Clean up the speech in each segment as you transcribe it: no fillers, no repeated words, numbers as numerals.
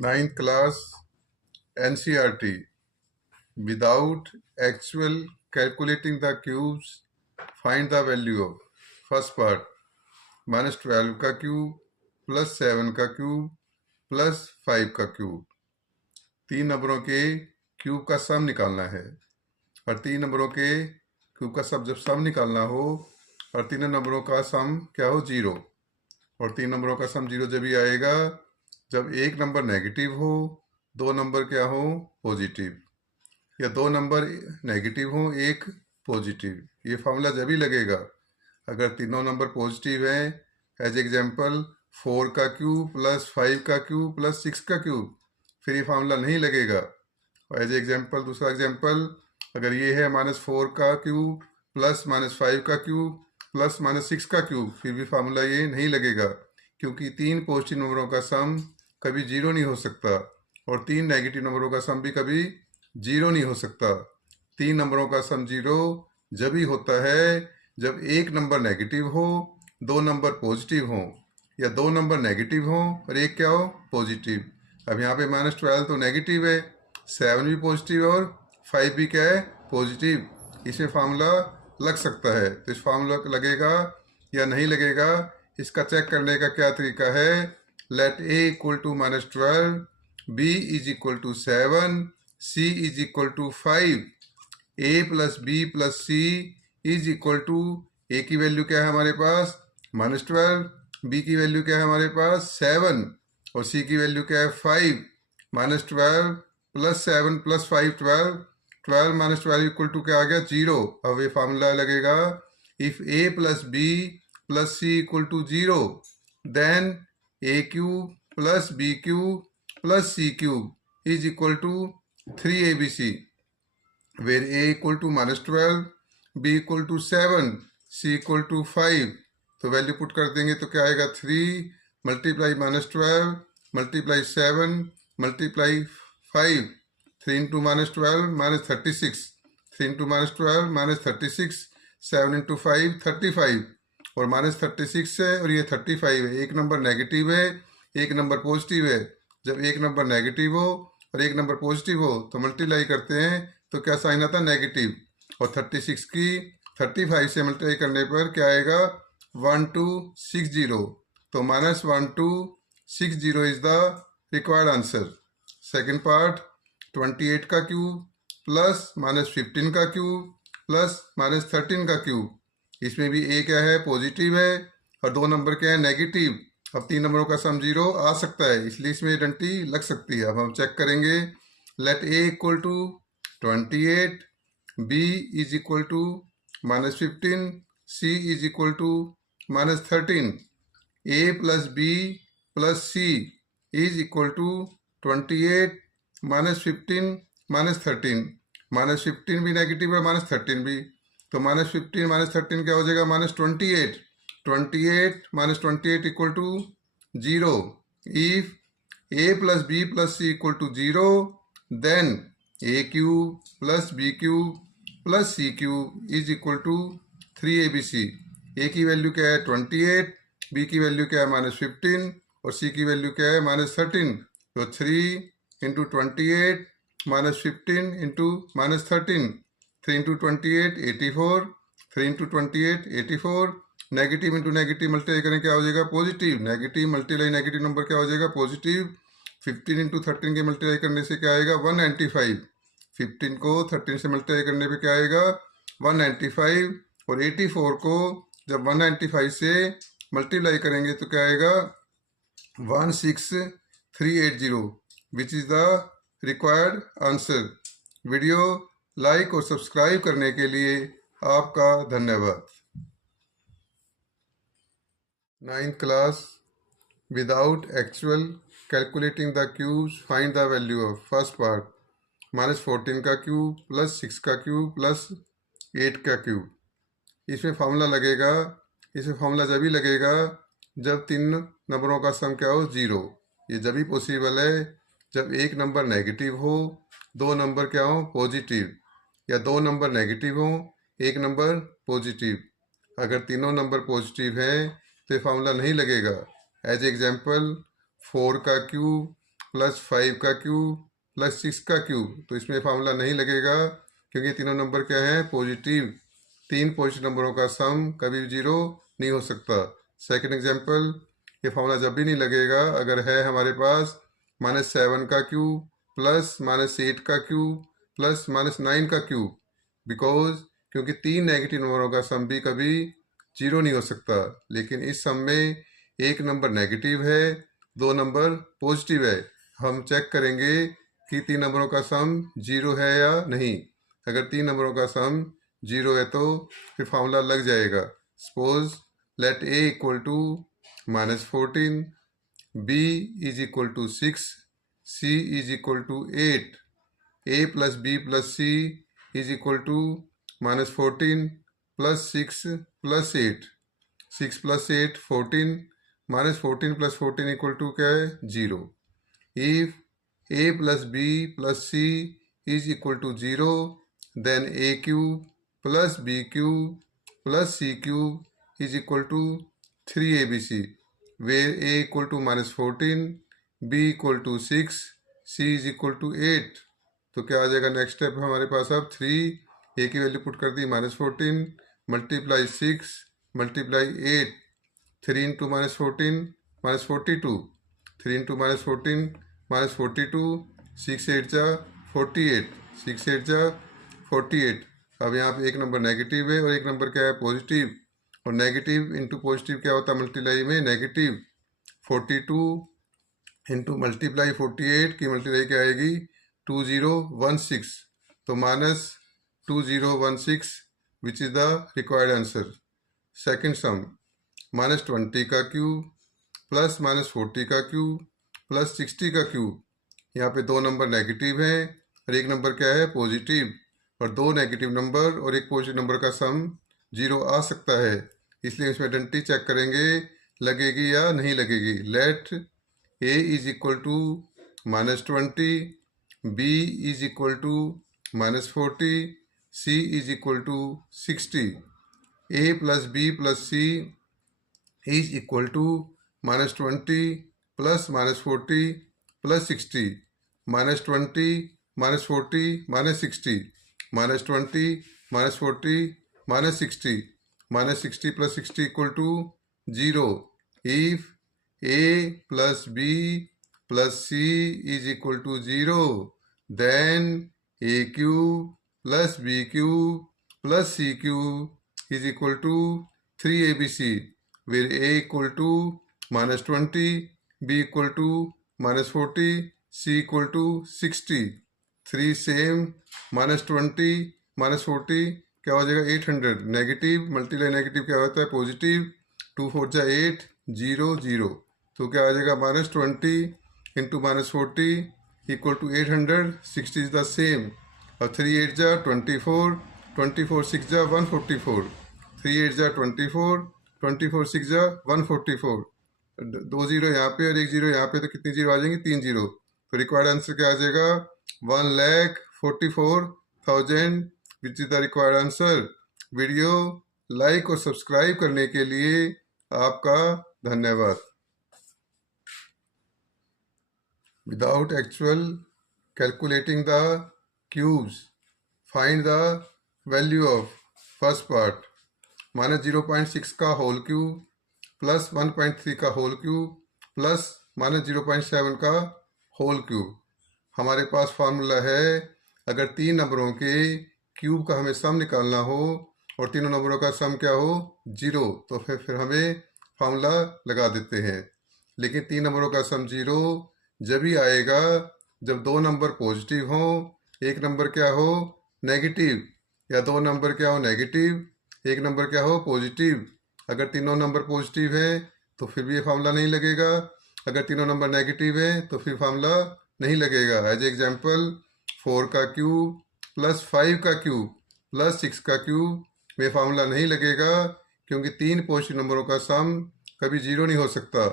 Ninth class NCERT. Without actual calculating the cubes, find the value of first part -12 का cube plus 7 का cube plus 5 का cube. तीन नंबरों के cube का सम निकालना है और तीन नंबरों के क्यूब का जब सम निकालना हो और तीनों नंबरों का सम क्या हो, जीरो। और तीन नंबरों का सम जीरो जब ही आएगा जब एक नंबर नेगेटिव हो, दो नंबर क्या हो, पॉजिटिव, या दो नंबर नेगेटिव हो, एक पॉजिटिव। ये फॉर्मूला जब ही लगेगा अगर तीनों नंबर पॉजिटिव हैं। एज एग्जांपल 4 का क्यूब प्लस 5 का क्यूब प्लस 6 का क्यूब, फिर ये फार्मूला नहीं लगेगा। और एज एग्जांपल दूसरा एग्जांपल अगर ये है -4 का क्यूब प्लस -5 का क्यूब प्लस -6 का क्यूब, फिर भी फार्मूला ये नहीं लगेगा, क्योंकि तीन पॉजिटिव नंबरों का सम कभी जीरो नहीं हो सकता और तीन नेगेटिव नंबरों का सम भी कभी जीरो नहीं हो सकता। तीन नंबरों का सम जीरो जब ही होता है जब एक नंबर नेगेटिव हो, दो नंबर पॉजिटिव हो, या दो नंबर नेगेटिव हो और एक क्या हो, पॉजिटिव। अब यहाँ पे -12 तो नेगेटिव है, 7 भी पॉजिटिव है और 5 भी क्या है, पॉजिटिव। इसमें फार्मूला लग सकता है, तो इस फार्मूला लगेगा या नहीं लगेगा, इसका चेक करने का क्या तरीका है। Let A equal to -12, b is equal to 7, c is equal to 5, a plus B plus C is equal to, a की वैल्यू क्या है हमारे पास, -12, बी की वैल्यू क्या है हमारे पास, 7, और सी की वैल्यू क्या है, 5। -12 प्लस 7 प्लस 5 12, 12 -12 इक्वल टू क्या आ गया, जीरो। अब ये फार्मूला लगेगा, if A plus B plus C equal to zero, then A cube plus B cube plus C cube is equal to 3abc, where a equal to -12, b equal to 7, c equal to 5। तो value put कर देंगे तो क्या आएगा, 3 multiply -12 multiply 7 multiply 5, 3 into -12 -36, 3 into -12 -36, 7 into 5 35, और -36 है और ये 35 है। एक नंबर नेगेटिव है, एक नंबर पॉजिटिव है। जब एक नंबर नेगेटिव हो और एक नंबर पॉजिटिव हो तो मल्टीप्लाई करते हैं तो क्या साइन आता है, नेगेटिव। और 36 की 35 से मल्टीप्लाई करने पर क्या आएगा, 1260। तो -1260 is the required answer. Second part 28 का क्यूब प्लस -15 का क्यूब प्लस -13 का क्यूब, इसमें भी ए क्या है, पॉजिटिव है, और दो नंबर क्या है, नेगेटिव। अब तीन नंबरों का सम जीरो आ सकता है, इसलिए इसमें डंटी लग सकती है। अब हम चेक करेंगे। Let A equal to 28, B is equal to -15, C is equal to -13, A plus B plus C is equal to 28 -15 -13, -15 भी नेगेटिव है, -13 भी, तो -15 -13 क्या हो जाएगा, -28, 28 -28 equal to 0। If A plus B plus C equal to 0, then A cube plus B cube plus C cube is equal to 3abc। A की value क्या है, 28, बी की वैल्यू क्या है, -15, और सी की वैल्यू क्या है, -13। तो 3 into 28 -15 into -13, 3 into 28 84, 3 into 28 84। Negative into negative multiply करें क्या हो जाएगा, positive. Negative multiply negative number क्या हो जाएगा, पॉजिटिव। 15 इंटू 13 के मल्टीप्लाई करने से क्या आएगा, 195। 15 को 13 से मल्टीप्लाई करने पे क्या आएगा, 195, और 84 को जब 195 से मल्टीप्लाई करेंगे तो क्या आएगा, 16380, विच is the required answer. Video like और सब्सक्राइब करने के लिए आपका धन्यवाद। Ninth class without actual calculating the cubes find the value of first part -14 का क्यूब प्लस 6 का क्यूब प्लस 8 का क्यूब। इसमें फार्मूला लगेगा, इसमें फार्मूला जब ही लगेगा जब तीन नंबरों का सम क्या हो, जीरो। ये जब ही पॉसिबल है जब एक नंबर नेगेटिव हो, दो नंबर क्या हो, पॉजिटिव, या दो नंबर नेगेटिव हो, एक नंबर पॉजिटिव। अगर तीनों नंबर पॉजिटिव हैं तो ये फार्मूला नहीं लगेगा। एज एग्जांपल 4 का क्यूब प्लस 5 का क्यूब प्लस 6 का क्यूब, तो इसमें फार्मूला नहीं लगेगा क्योंकि तीनों नंबर क्या है, पॉजिटिव। तीन पॉजिटिव नंबरों का सम कभी जीरो नहीं हो सकता। सेकंड एग्जांपल, ये फार्मूला जब भी नहीं लगेगा अगर है हमारे पास -7 का क्यूब प्लस -8 का क्यूब प्लस -9 का क्यूब, बिकॉज क्योंकि तीन नेगेटिव नंबरों का सम भी कभी जीरो नहीं हो सकता। लेकिन इस सम में एक नंबर नेगेटिव है, दो नंबर पॉजिटिव है। हम चेक करेंगे कि तीन नंबरों का सम जीरो है या नहीं। अगर तीन नंबरों का सम जीरो है तो फिर फार्मूला लग जाएगा। Suppose let A equal to -14, B is equal to 6, C is equal to 8, A plus B plus C is equal to -14 plus 6 plus 8, 6 plus 8 14, -14 plus 14 equal to क्या है, zero. If a plus b plus c is equal to 0, then a cube plus b cube plus c cube is equal to 3abc, where a equal to -14, b equal to 6, c is equal to 8। तो क्या आ जाएगा next step हमारे पास, अब 3 a की value put कर दी, -14 multiply 6 multiply 8, 3 into -14 -42, 3 into -14 -42, 6 8 जा 48, 6 8 जा 48। अब यहाँ पे एक नंबर नेगेटिव है और एक नंबर क्या है, पॉजिटिव। और नेगेटिव इंटू पॉजिटिव क्या होता है मल्टीप्लाई में, नेगेटिव। 42 इंटू मल्टीप्लाई 48 की मल्टीप्लाई क्या आएगी, 2016, तो -2016 which is the required answer. Second sum, -20 का क्यूब प्लस -40 का क्यूब प्लस 60 का क्यूब। यहाँ पे दो नंबर नेगेटिव हैं और एक नंबर क्या है, पॉजिटिव। और दो नेगेटिव नंबर और एक पॉजिटिव नंबर का सम जीरो आ सकता है, इसलिए इसमें आइडेंटिटी चेक करेंगे लगेगी या नहीं लगेगी। Let A is equal to -20, B is equal to -40, C is equal to 60। A plus B plus C is equal to -20 plus -40 plus 60, -20 -40 -60, -20 -40 -60, -60 plus 60 equal to 0। If a plus b plus c is equal to 0, then a cube plus b cube plus c cube is equal to 3abc, where a equal to -20, b equal to -40, c equal to 60। 3 same, -20 -40 क्या हो जाएगा, 800। Negative multiply negative क्या होता है, positive. 2 4 जा 8, 0 0, तो क्या आ जाएगा, -20 into -40 equal to 800, 60 is the same. और 3 8 जा 24, 24 6 जा 144, 3 8 जा 24, 24 6 जा 144, दो जीरो यहाँ पे और एक जीरो यहाँ पे, तो कितनी जीरो आ जाएंगी, 3 जीरो। तो रिक्वायर्ड आंसर क्या आ जाएगा, 1,44,000 which is the required answer. Video like और सब्सक्राइब करने के लिए आपका धन्यवाद। Without actual calculating the cubes, find the value of first part, -0.6 का होल क्यूब प्लस 1.3 का होल क्यूब प्लस -0.7 का होल क्यूब। हमारे पास फार्मूला है, अगर तीन नंबरों के क्यूब का हमें सम निकालना हो और तीनों नंबरों का सम क्या हो, जीरो, तो फिर हमें फार्मूला लगा देते हैं। लेकिन तीन नंबरों का सम जीरो जब ही आएगा जब दो नंबर पॉजिटिव हो, एक नंबर क्या हो, नेगेटिव, या दो नंबर क्या हो, नेगेटिव, एक नंबर क्या हो, पॉजिटिव। अगर तीनों नंबर पॉजिटिव है तो फिर भी ये फार्मूला नहीं लगेगा, अगर तीनों नंबर नेगेटिव है तो फिर फार्मूला नहीं लगेगा। एज एग्जांपल, 4 का क्यूब प्लस 5 का क्यूब प्लस 6 का क्यूब में फार्मूला नहीं लगेगा क्योंकि तीन पॉजिटिव नंबरों का सम कभी जीरो नहीं हो सकता।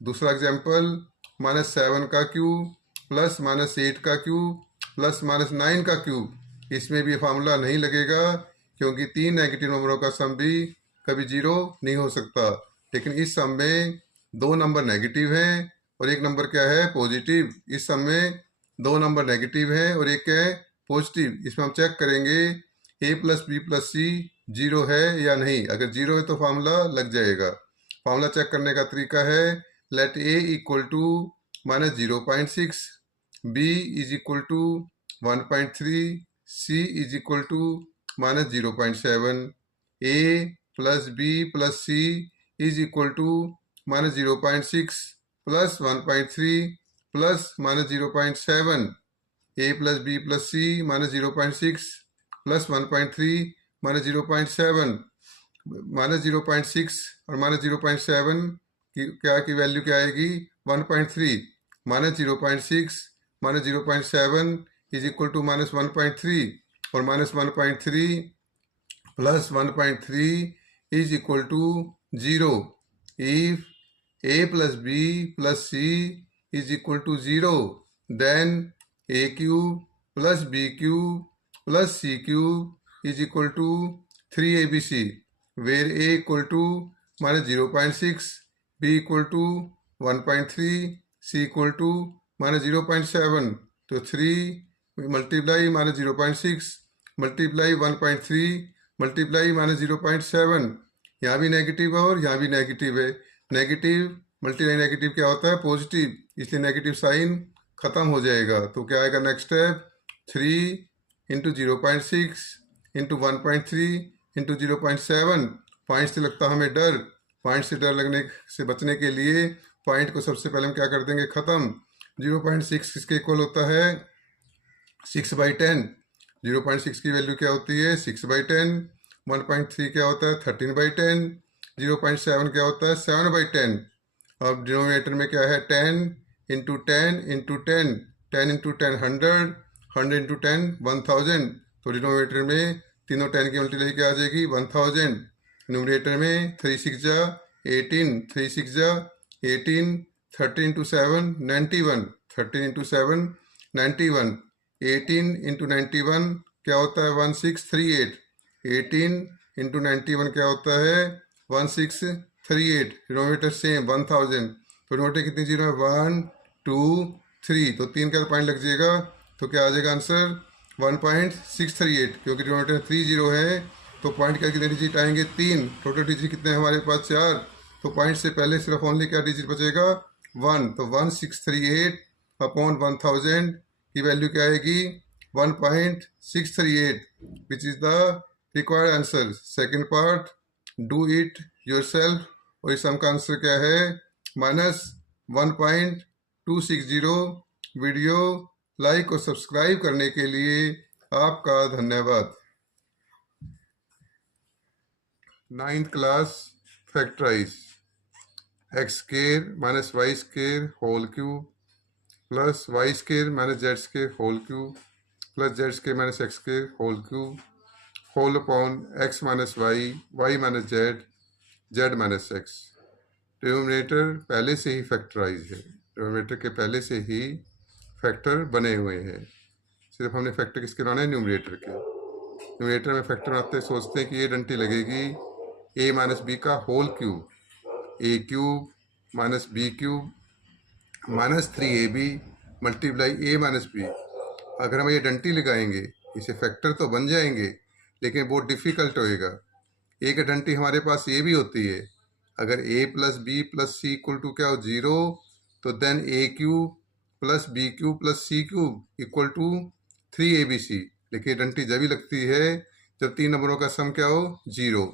दूसरा एग्जांपल, -7 का क्यूब प्लस -8 का क्यूब प्लस -9 का क्यूब, इसमें भी फार्मूला नहीं लगेगा क्योंकि तीन नेगेटिव नंबरों का सम भी कभी जीरो नहीं हो सकता। लेकिन इस सम में दो नंबर नेगेटिव हैं और एक नंबर क्या है पॉजिटिव। इस सम में दो नंबर नेगेटिव है और एक है पॉजिटिव। इसमें हम चेक करेंगे ए प्लस बी प्लस सी जीरो है या नहीं। अगर जीरो है तो फार्मूला लग जाएगा। फार्मूला चेक करने का तरीका है, let A equal to -0.6, B is equal to 1.3, C is equal to -0.7, A plus B plus C is equal to -0.6 plus 1.3 plus -0.7, A plus B plus C -0.6 plus 1.3 -0.7, -0.6 और -0.7 की की value क्या आएगी 1.3, -0.6 -0.7 is equal to -1.3 और -1.3 plus 1.3 is equal to 0। If a plus b plus c is equal to 0, then a cube plus b cube plus c cube is equal to 3abc, where a equal to -0.6, b equal to 1.3, c equal to -0.7। तो 3 multiply -0.6 multiply 1.3 multiply -0.7, यहाँ भी negative है और यहाँ भी negative है। Negative multiply negative क्या होता है पॉजिटिव, इसलिए नेगेटिव साइन खत्म हो जाएगा। तो क्या आएगा next step 3 into 0.6 into 1.3 into 0.7। Point से लगता हमें डर, पॉइंट से डर लगने से बचने के लिए पॉइंट को सबसे पहले हम क्या कर देंगे खत्म। 0.6 किसके इक्वल होता है 6/10। 0.6 की वैल्यू क्या होती है 6/10। 1.3 क्या होता है 13/10। 0.7 क्या होता है 7/10। अब डिनोमिनेटर में क्या है 10 इंटू 10 इंटू 10, 10 इंटू 10 100, 100 इंटू 10 1000। तो डिनोमिनेटर में तीनों 10 की मल्टीप्लाई क्या आ जाएगी 1000। न्यूमरेटर में 3 6 जा 18, 3 6 जा 18, 30 इंटू 7 91, 13 इंटू 7 91, 18 इंटू 91 क्या होता है 1638, 18 इंटू 91 क्या होता है 1638। Denominator same 1000। तो डिनोमिनेटर कितनी जीरो है 1 2 3, तो 3 का पॉइंट लग जाएगा। तो क्या आ जाएगा आंसर 1.638, क्योंकि डिनोमिनेटर 3 जीरो है तो पॉइंट का कितने डिजिट आएंगे 3। टोटल डिजिट कितने हैं हमारे पास 4, तो पॉइंट से पहले सिर्फ ओनली क्या डिजिट बचेगा 1। तो 1638 अपॉन 1000 की वैल्यू क्या आएगी 1.638, which is the required answer. Second part do it yourself, और इस सम का आंसर क्या है -1.260। वीडियो लाइक और सब्सक्राइब करने के लिए आपका धन्यवाद। 9th class factorise x square minus Y square whole cube plus Y square minus Z square whole cube plus Z square minus x square whole cube whole upon X minus Y, Y minus Z, Z minus X. Denominator पहले से ही factorise है, denominator के पहले से ही factor बने हुए हैं। सिर्फ हमने फैक्टर किसके बनाने हैं न्यूमरेटर के। न्यूमरेटर में फैक्टर बनाते सोचते हैं कि ये डंटी लगेगी a माइनस बी का whole cube, a cube minus B cube minus 3ab multiply a minus B. अगर हम ये डंटी लगाएंगे इसे फैक्टर तो बन जाएंगे, लेकिन बहुत डिफ़िकल्ट होएगा। एक डंटी हमारे पास ये भी होती है, अगर a plus B plus C equal to क्या हो 0, तो then a cube plus B cube plus C cube equal to 3abc। लेकिन डंटी जब भी लगती है जब 3 नंबरों का सम क्या हो 0,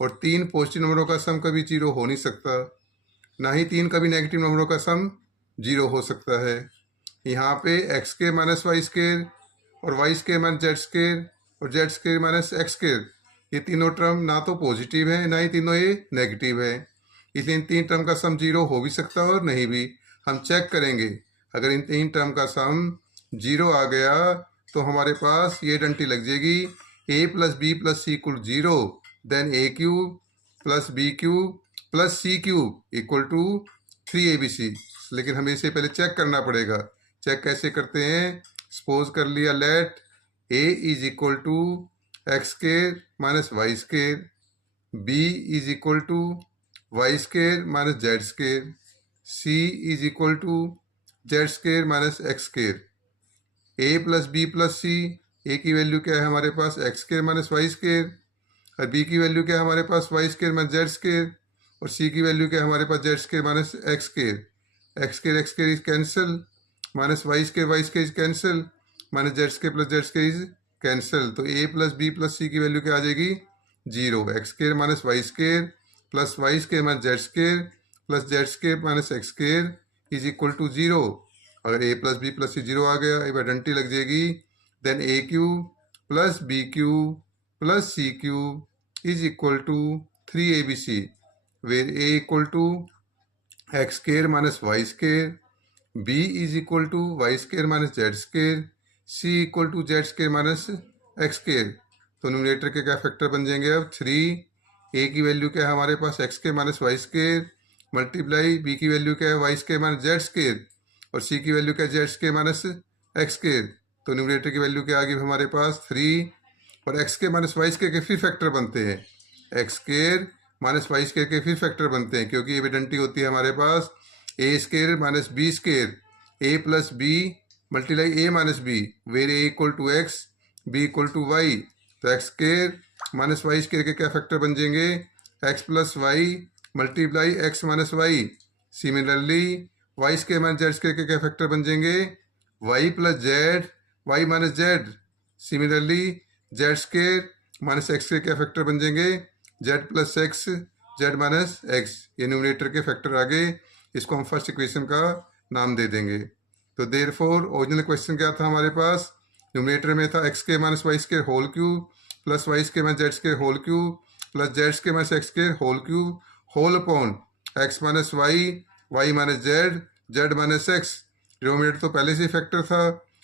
और 3 पॉजिटिव नंबरों का सम कभी 0 हो नहीं सकता, ना ही 3 कभी नेगेटिव नंबरों का सम 0 हो सकता है। यहाँ पे x square minus Y square और y square minus Z square और z square minus x square, ये तीनों टर्म ना तो पॉजिटिव है ना ही तीनों ये नेगेटिव है, इसलिए इन 3 टर्म का सम 0 हो भी सकता है और नहीं भी। हम चेक करेंगे, अगर इन 3 टर्म का सम 0 आ गया तो हमारे पास ये डंटी लग जाएगी a plus B plus C equal 0, then a cube plus B cube plus C cube equal to 3abc। लेकिन हमें इसे पहले चेक करना पड़ेगा। चेक कैसे करते हैं, सपोज कर लिया late a is equal to x square minus Y square, b is equal to Y square minus Z square, C is equal to Z square minus X square. A plus B plus सी, ए की value क्या है हमारे पास x square minus Y square, और B की value क्या है हमारे पास Y square minus Z square, और सी की वैल्यू क्या है हमारे पास Z square minus X square. X square is cancel, minus Y square is cancel, minus Z square plus Z square is cancel. तो A plus B plus C की value क्या आ जाएगी 0। X square minus Y square plus Y square minus Z square plus Z square minus X square is equal to 0। अगर A plus B plus C 0 आ गया, एक identity लग जाएगी। Then A Q plus B cube plus C cube is equal to 3abc, where A equal to X square minus Y square, B is equal to Y square minus Z square, C equal to Z square minus X square. तो numerator के क्या factor बन जाएंगे अब 3, ए की value क्या है हमारे पास x square minus Y square, multiply B की वैल्यू क्या है Y square minus Z square, और सी की वैल्यू क्या है Z square minus X square. तो न्यूमरेटर की वैल्यू क्या आ गई हमारे पास 3, और x square minus Y square के फिर फैक्टर बनते हैं, x square minus Y square के फिर फैक्टर बनते हैं, क्योंकि एविडेंटी होती है हमारे पास a square minus b square, a plus b multiply a minus b, where A equal to x b equal to y. तो x square minus Y square के क्या फैक्टर बन जाएंगे x plus Y multiply x minus y. Similarly y square minus Z square के क्या factor बन जाएंगे y plus Z Y minus z. Similarly z square minus x के क्या फैक्टर बन जाएंगे Z plus X Z minus x. ये numerator के फैक्टर आ गए, इसको हम फर्स्ट इक्वेशन का नाम दे देंगे। तो देयरफॉर ओरिजिनल क्वेश्चन क्या था हमारे पास, न्यूमरेटर में था एक्स के minus Y square whole cube plus Y square minus Z square whole cube plus Z square minus X square whole cube whole upon X minus Y minus Z minus X. Denominator तो पहले से ही factor था,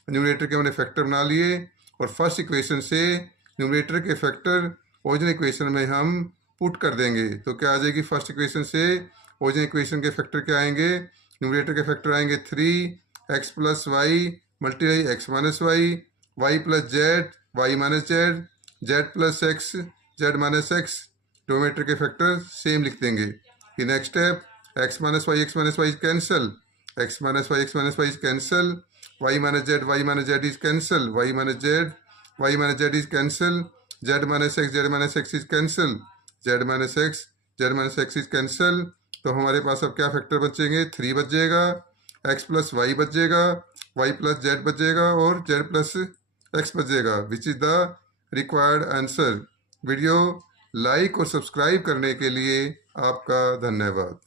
numerator के हमने factor बना लिए, और first equation से न्यूमरेटर के फैक्टर ओरिजिनल इक्वेशन में हम पुट कर देंगे। तो क्या आ जाएगी फर्स्ट इक्वेशन से ओरिजिनल इक्वेशन के फैक्टर क्या आएंगे, न्यूमरेटर के फैक्टर आएंगे 3 X plus Y multiply x minus Y plus Z Y minus Z plus X Z minus X. Denominator के फैक्टर सेम लिख देंगे। फिर next step X minus Y cancel, X minus Y is cancel, Y minus Z is cancel, Y minus Z is cancel, Z minus X is cancel, Z minus X is cancel. तो हमारे पास अब क्या factor बचेंगे 3 बच जाएगा, x plus Y बच जाएगा, Y plus Z बच जाएगा, और जेड प्लस एक्स बच जाएगा, विच is the required answer. Video like और सब्सक्राइब करने के लिए आपका धन्यवाद।